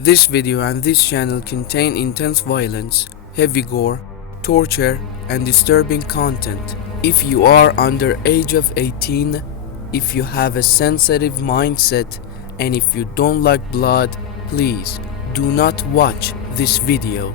This video and this channel contain intense violence, heavy gore, torture, and disturbing content. If you are under age of 18, if you have a sensitive mindset, and if you don't like blood, please do not watch this video.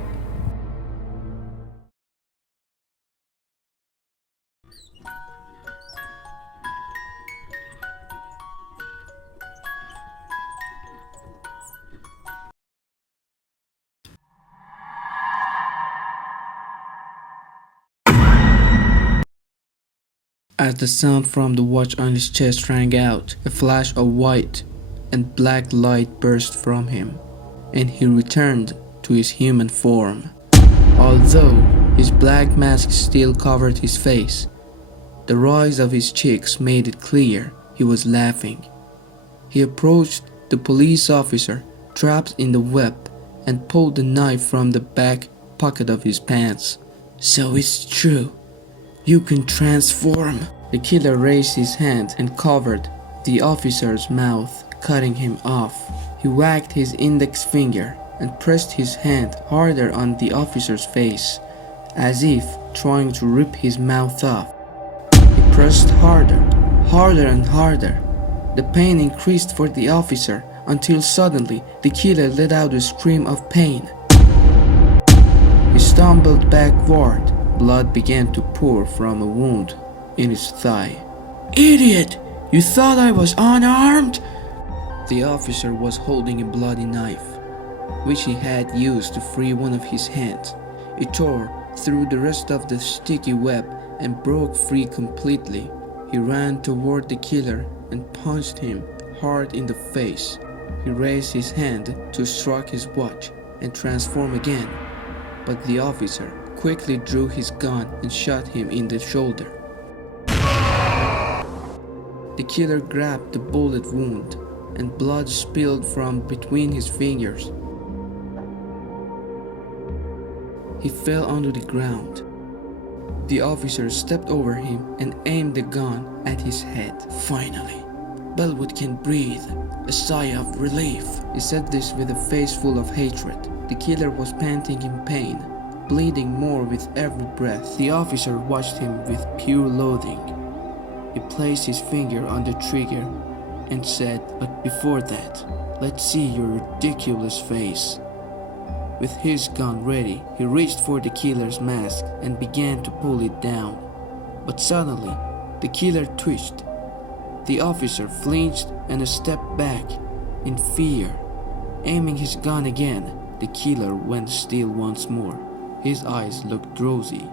As the sound from the watch on his chest rang out, a flash of white and black light burst from him, and he returned to his human form. Although his black mask still covered his face, the rise of his cheeks made it clear he was laughing. He approached the police officer trapped in the web and pulled the knife from the back pocket of his pants. "So it's true. You can transform." The killer raised his hand and covered the officer's mouth, cutting him off. He wagged his index finger and pressed his hand harder on the officer's face, as if trying to rip his mouth off. He pressed harder, harder and harder. The pain increased for the officer until suddenly the killer let out a scream of pain. He stumbled backward. Blood began to pour from a wound in his thigh. "Idiot! You thought I was unarmed?" The officer was holding a bloody knife, which he had used to free one of his hands. It tore through the rest of the sticky web and broke free completely. He ran toward the killer and punched him hard in the face. He raised his hand to strike his watch and transform again, but the officer quickly drew his gun and shot him in the shoulder. The killer grabbed the bullet wound, and blood spilled from between his fingers. He fell onto the ground. The officer stepped over him and aimed the gun at his head. "Finally, Bellwood can breathe. A sigh of relief." He said this with a face full of hatred. The killer was panting in pain, bleeding more with every breath. The officer watched him with pure loathing. He placed his finger on the trigger and said, "But before that, let's see your ridiculous face." With his gun ready, he reached for the killer's mask and began to pull it down. But suddenly, the killer twitched. The officer flinched and stepped back in fear. Aiming his gun again, the killer went still once more. His eyes looked drowsy.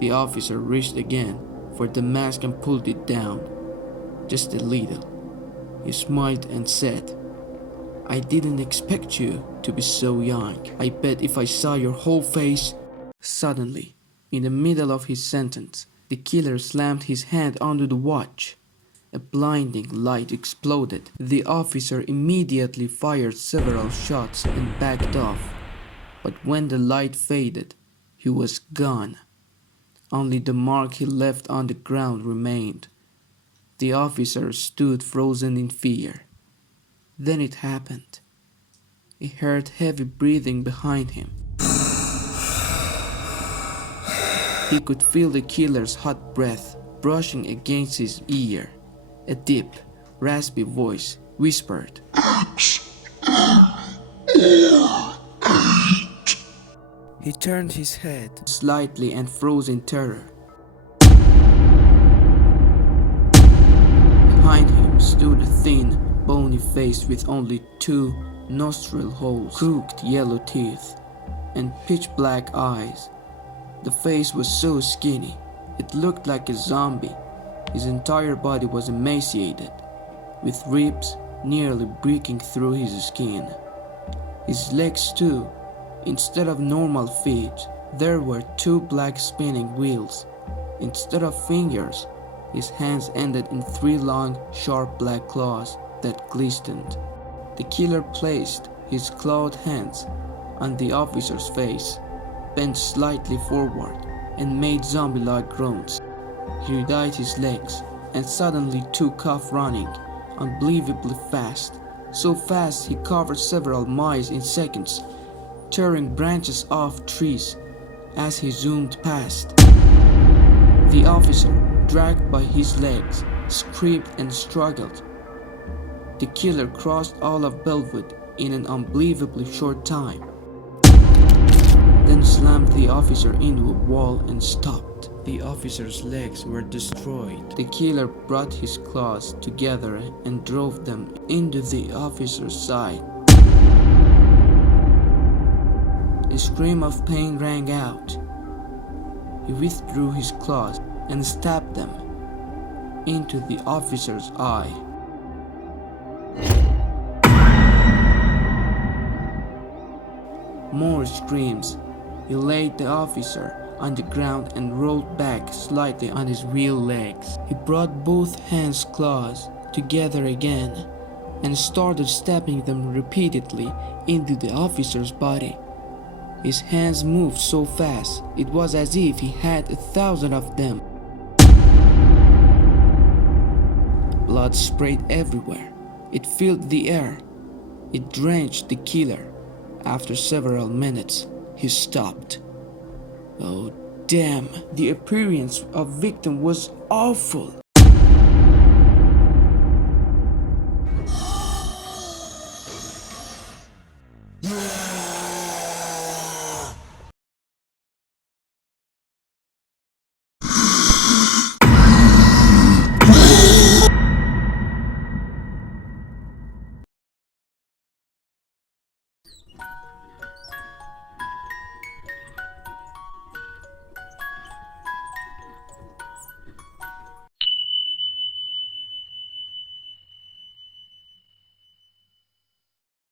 The officer reached again for the mask and pulled it down, just a little. He smiled and said, "I didn't expect you to be so young. I bet if I saw your whole face." Suddenly, in the middle of his sentence, the killer slammed his hand onto the watch. A blinding light exploded. The officer immediately fired several shots and backed off. But when the light faded, he was gone. Only the mark he left on the ground remained. The officer stood frozen in fear. Then it happened. He heard heavy breathing behind him. He could feel the killer's hot breath brushing against his ear. A deep, raspy voice whispered, He turned his head slightly and froze in terror. Behind him stood a thin, bony face with only 2 nostril holes, crooked yellow teeth, and pitch-black eyes. The face was so skinny, it looked like a zombie. His entire body was emaciated, with ribs nearly breaking through his skin. His legs too. Instead of normal feet, there were 2 black spinning wheels. Instead of fingers, his hands ended in 3 long, sharp black claws that glistened. The killer placed his clawed hands on the officer's face, bent slightly forward, and made zombie-like groans. He redied his legs and suddenly took off running, unbelievably fast, so fast he covered several miles in seconds, tearing branches off trees as he zoomed past. The officer, dragged by his legs, screamed and struggled. The killer crossed all of Bellwood in an unbelievably short time, then slammed the officer into a wall and stopped. The officer's legs were destroyed. The killer brought his claws together and drove them into the officer's side. A scream of pain rang out. He withdrew his claws and stabbed them into the officer's eye. More screams. He laid the officer on the ground and rolled back slightly on his rear legs. He brought both hands' claws together again and started stabbing them repeatedly into the officer's body. His hands moved so fast, it was as if he had 1,000 of them. Blood sprayed everywhere. It filled the air. It drenched the killer. After several minutes, he stopped. Oh damn, the appearance of the victim was awful.